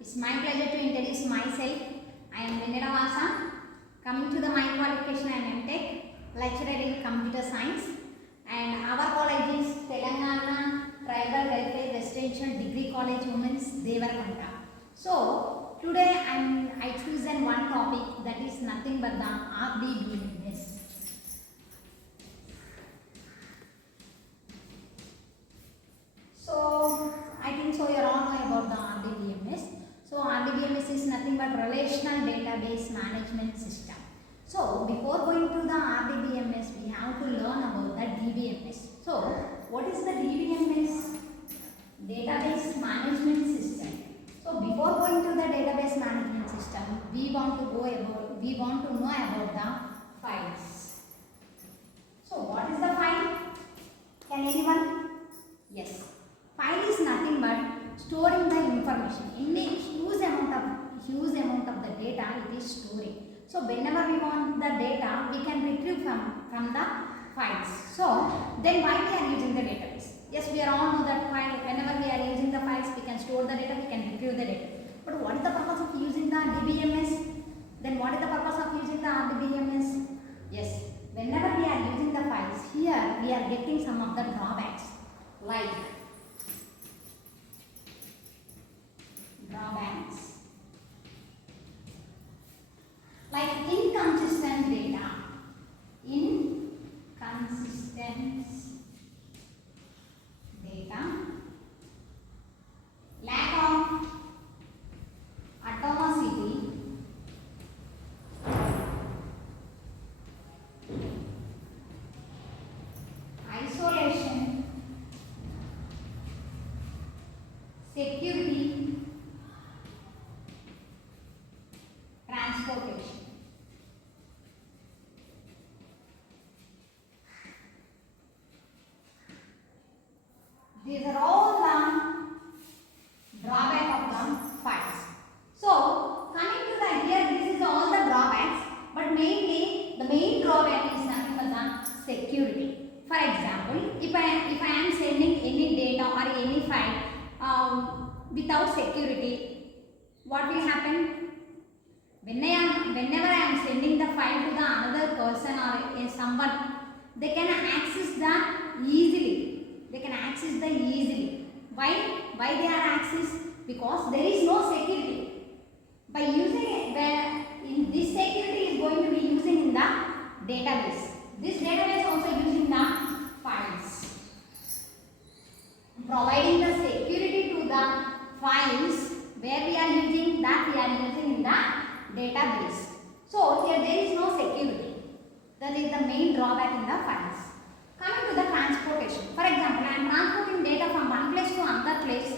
It's my pleasure to introduce myself. I am Vennela. Coming to the my qualification, I am MTech, lecturer in computer science, and our college is Telangana Tribal Welfare Residential Degree College Women's Devarakonda. So today I chosen one topic that is nothing but the RDBMS. So I think so you all know about the RDBMS. So RDBMS is nothing but Relational Database Management System. So before going to the RDBMS, we have to learn about the DBMS. So what is the DBMS? Database Management System. So before going to the database management system, we want to know about the files. So what is the file? Can anyone? Yes. File is nothing but storing the information. Any huge amount of the data it is storing. So whenever we want the data, we can retrieve from the files. So then why we are using the database? Yes, we are all know that file. Whenever we are using the files, we can store the data, we can retrieve the data. But what is the purpose of using the DBMS? Then what is the purpose of using the RDBMS? Yes, whenever we are using the files, here we are getting some of the drawbacks like inconsistent data, lack of atomicity, isolation, security, transportation. These are all the drawback of the files. So coming to the here, this is all the drawbacks, but mainly the main drawback is nothing but the security. For example, if I am sending any data or any file without security, what will happen? Whenever I am sending the file to the another person or someone, they can access the easily. Why they are access? Because there is no security. By using it, in this security is going to be using in the database. This database also using the files. Providing the security to the files where we are using that we are using in the database. So here there is no security. That is the main drawback in the files. Coming to the transportation. For example, I am transporting data from one place to another place.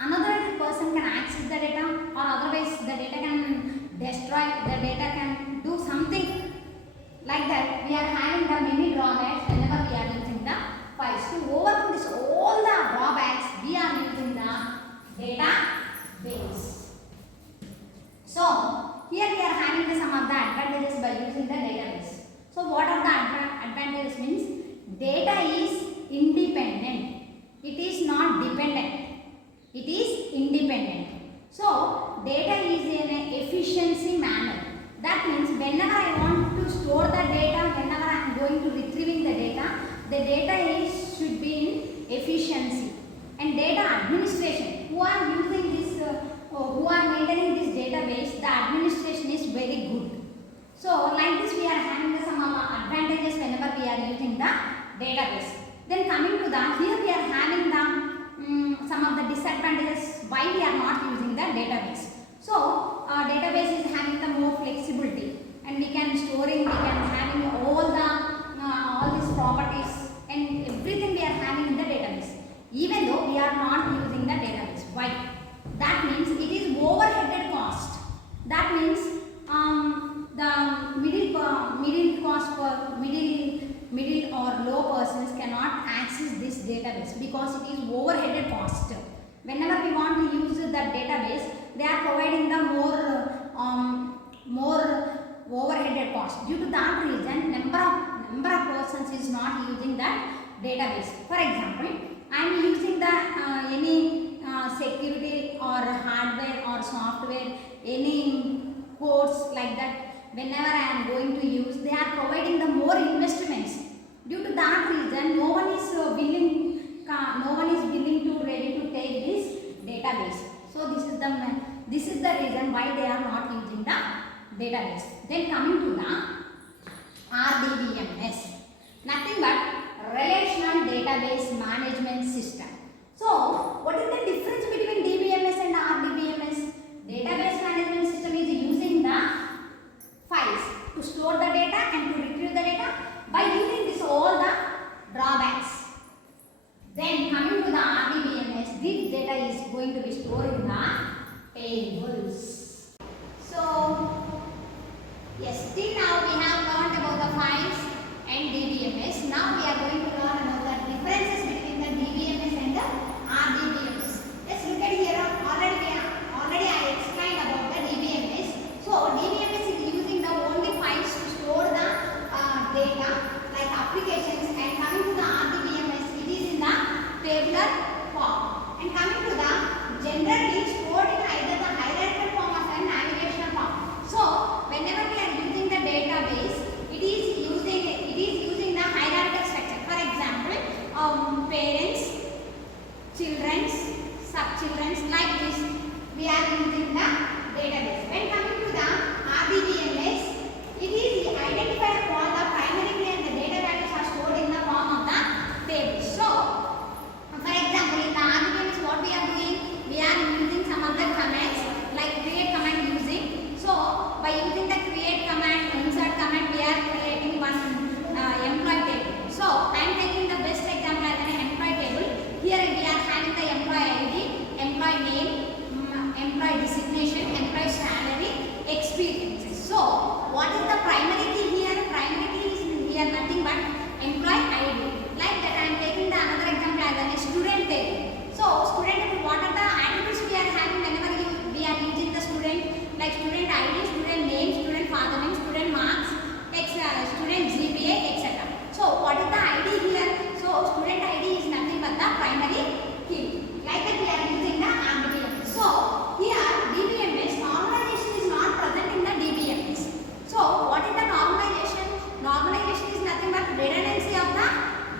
Another person can access the data, or otherwise the data can destroy, the data can do something like that. We are having the many drawbacks whenever we are using the files. To overcome this all the drawbacks, we are using the database. So here we are having some of the advantages by using the database. So what are the advantages means? Data is independent. It is not dependent. It is independent. So data is in an efficiency manner. That means whenever I want to store the data, whenever I am going to retrieving the data should be in efficiency. And data administration, who are using this, who are maintaining this database, the administration is very good. So like this we are having some of the advantages whenever we are using the database. Then coming to that, here we are having the some of the disadvantages why we are not using the database. So database is having the more flexibility, and we can storing, we can having all these properties and everything we are having in the database. Even though we are not using the database, why? That means it is overheaded cost. That means the middle or low persons cannot access this database because it is overheaded cost. Whenever we want to use that database, they are providing the more overheaded cost. Due to that reason, number of persons is not using that database. For example, I am using the any security or hardware or software, any codes like that, whenever I am going to use, they are providing the more investments. Due to that reason, no one is willing to ready to take this database. So this is the reason why they are not using the database. Then coming to the RDBMS, nothing but relational database management system. So what is the difference between DBMS and RDBMS? Database management system is using the files to store the data and to retrieve the data. By using this all the drawbacks. Then coming to the RDBMS, this data is going to be stored in the tables. So yes, till now we have learned about the files and DBMS. Now we are going to learn about the differences between the DBMS and the RDBMS. Let's look at here. Already I explained about the DBMS. So DBMS is using the only files to store the data like applications, and coming to the RDBMS, it is in the tabular form, and coming to the generally stored in either the hierarchical form or the navigational form. So whenever we are using the database, it is using the hierarchical structure. For example, parents, children's, sub-children's, like this we are using the database. When coming to the RDBMS, it is identified all the primary key and the data values are stored in the form of the table. So for example, in the RDBMS, what we are doing, we are using some of the commands like create command using. So by using the create command, insert command, we are creating one employee table. So I am taking the best example as an employee table. Here we are having the employee ID, employee name, employee designation, employee salary, experiences. So what is the primary key here? Primary key is here nothing but employee ID. Like that I am taking the another example as a student table. So student table, what are the attributes we are having whenever we are using the student? Like student ID, student name, student father name, student marks, student GPA, etc. So what is the ID here? So student ID is nothing but the primary key. Like that we are using the RDBMS. So here DBMS normalization is not present in the DBMS. So what is the normalization? Normalization is nothing but redundancy of the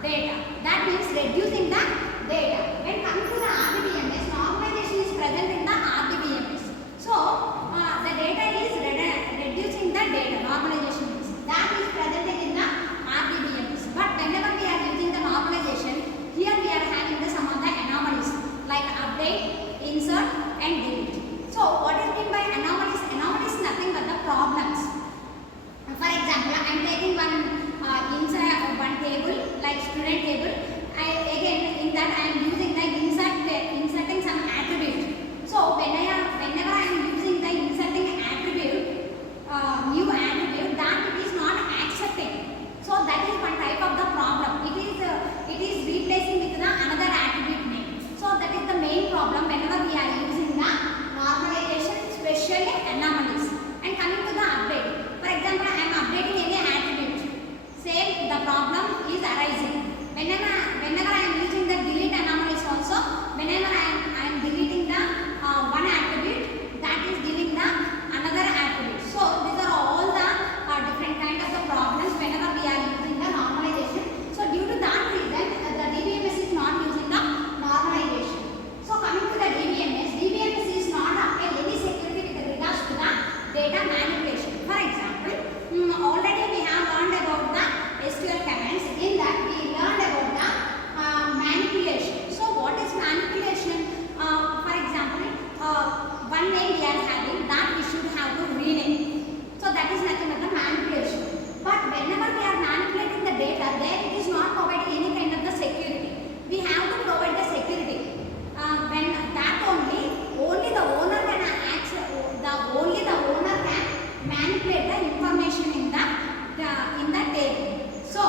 data. That means reducing the data. When coming to the RDBMS, normalization is present in the RDBMS. So the data is reducing the data. Normalization is that is presented in the RDBMS. But whenever we are using the normalization, here we are having the some of the anomalies like update, insert, and delete. So what is meant by anomalies? Anomalies is nothing but the problems. For example, I am taking one table like student table. Again in that I am using the inserting some attribute. So whenever I am using the inserting attribute, new attribute, that it is not accepting. So that is one type of the problem. It is replacing with the another attribute name. So that is the main problem whenever we are using the normalization, especially anomalies. And coming to the update, for example, I am updating any attribute. Same, the problem is arising. Whenever I am using the delete anomalies also, whenever I am deleting the one attribute, that is giving the another attribute. So these are all the different kind of the problems whenever we are using the normalization. So due to that reason, the DBMS is not using the normalization. So coming to the DBMS is not apply any security with regards to the data manipulation. For example, already we have learned about the SQL commands. In that we learned about the manipulation. So what is manipulation? For example, one name we are having, that we should have to rename. So that is nothing but the manipulation. But whenever we are manipulating the data, there it is not providing any kind of the security. We have to provide the security. When that only the owner can access, only the owner can manipulate the information in the table. So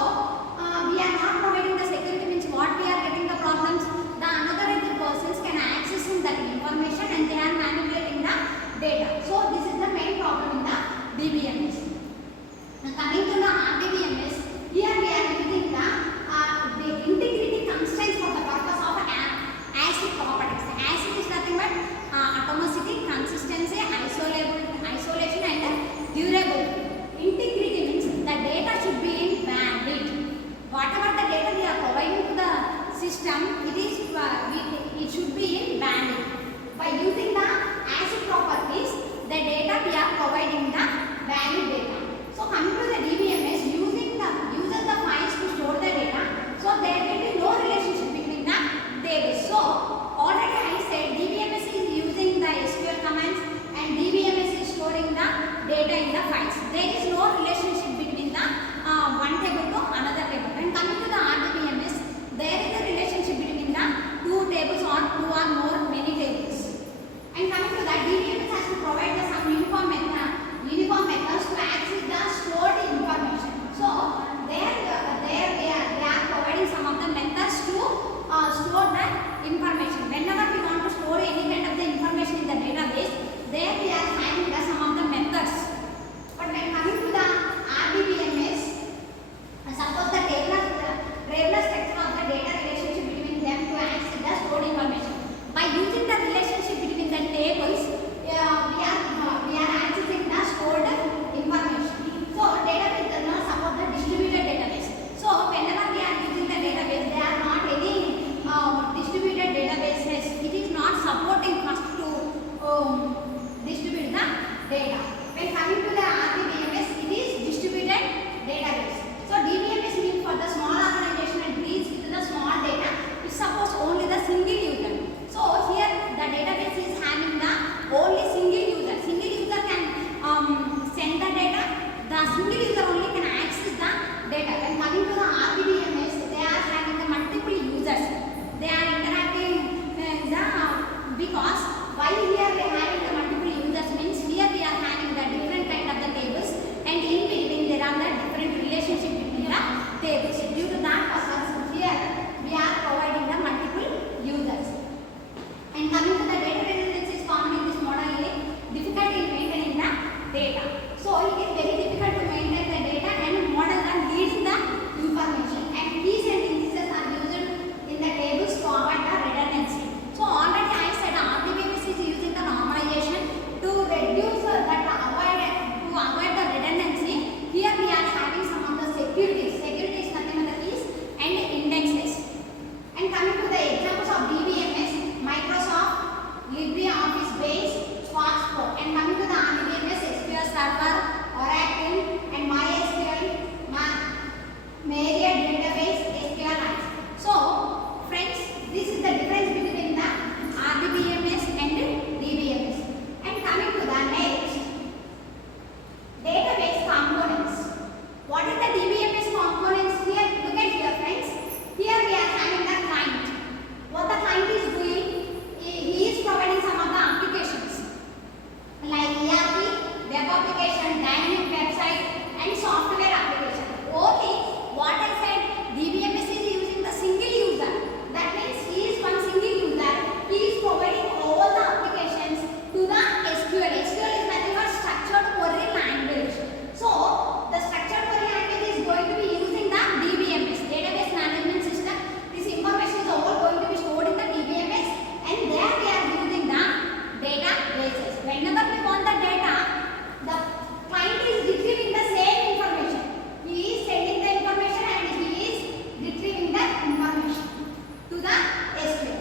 we are not providing the security, means what we are getting the problems. The another persons can access that information and they are manipulating the data. So this is the main problem in the DBMS. distribute the data. When coming to the RDBMS, it is distributed database. So DBMS means for the small organization and deals with the small data. It supports only the single user. So here the database is having the only single user. Single user can send the data. The single user only can access the data. When coming to the RDBMS, they are having the multiple users. They are interacting because why here we are having the multiple users means here we are having the different kind of the tables, and in between there are the different relationship between the tables. Due to that purpose here we are providing the multiple users. And coming to the data redundancy is common in this model is difficult in maintaining the data. So it is very difficult to maintain the data and models are leading the information, and keys and indices are used in the tables to avoid the redundancy. So already I said RDBMS is using the normalization to reduce avoid the redundancy. Here we are having some of the securities. Securities nothing but the keys and indexes. And coming to the examples of DBMS, Microsoft, LibreOffice Base, Foxpro. And coming to the RDBMS, SQL Server, Oracle, and MySQL, Marriott Database, SQLite. So friends, this is the difference between the RDBMS and DBMS. And coming to the next, database components. What is the DBMS components here? Look at here friends. Here we are having the client. What the client is doing, he is providing some of the applications like ERP, web application, dynamic website, and software application. Only what I said, DBMS is using the single user. That means he is one single user. He is providing all the applications to the SQL. SQL is nothing but structured query language. So the structured query language is going to be using the DBMS, database management system. This information is all going to be stored in the DBMS, and there we are using the databases. Whenever we want the data, the client is retrieving the same information. He is sending the information and he is retrieving the information to the SQL.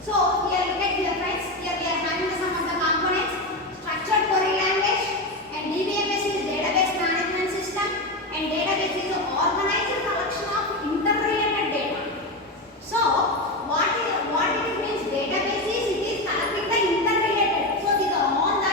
So here look at here friends. Here we are having some of the components. Structured query language, and DBMS is database management system, and database is an organized collection of interrelated data. So what it means, database is it is collecting the interrelated. So these are all the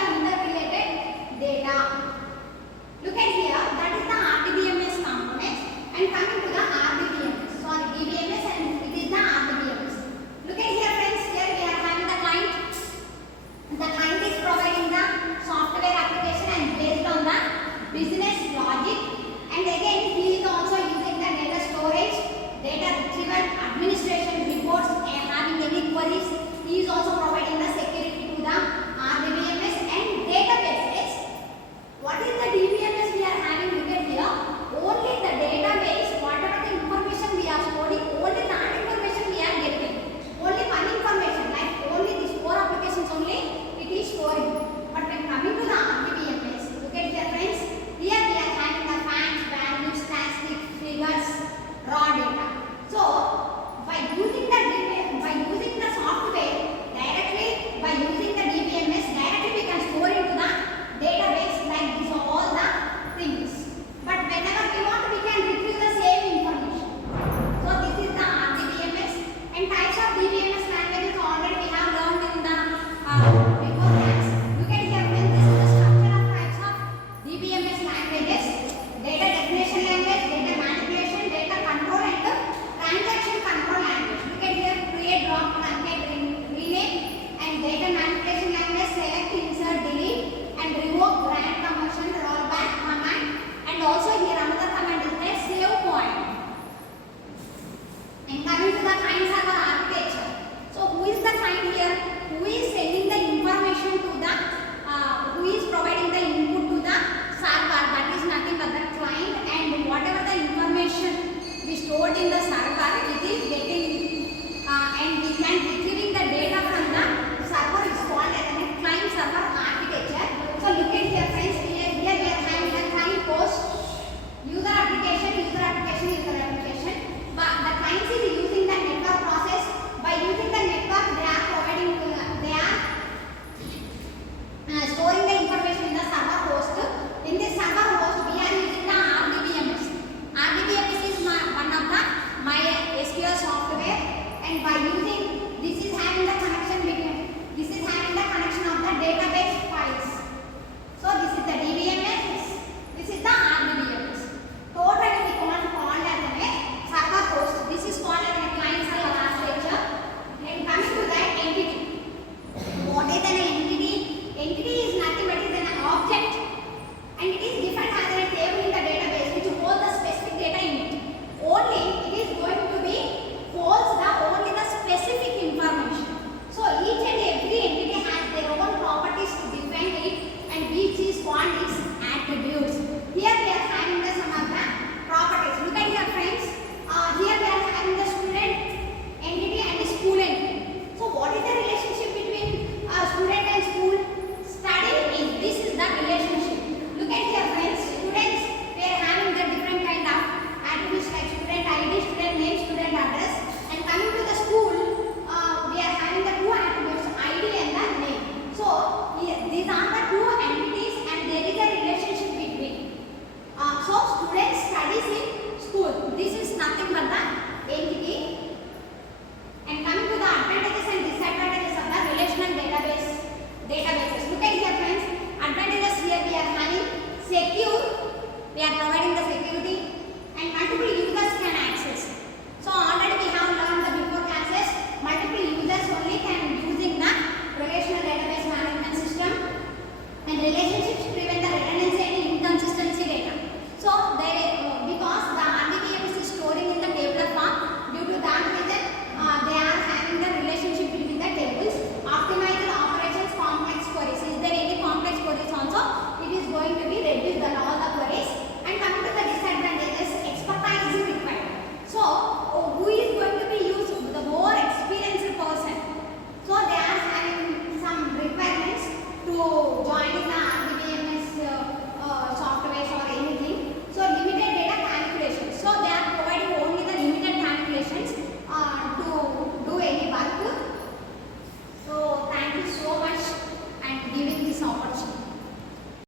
attributes. Here we are having the some of the properties. Look at here friends. Here we are having the student entity and the school entity. So what is the relationship between student and school? Study is, this is the relationship. Look at here friends. Students, we are having the different kind of attributes like student ID, student name, student address. And coming to the school, we are having the two attributes, ID and the name. So these are the two entities and there is a relationship between. So students studies in school. This is nothing but the entity. And coming to the advantages and disadvantages of the relational databases. Look at here friends. Advantages here we are having secure. We are providing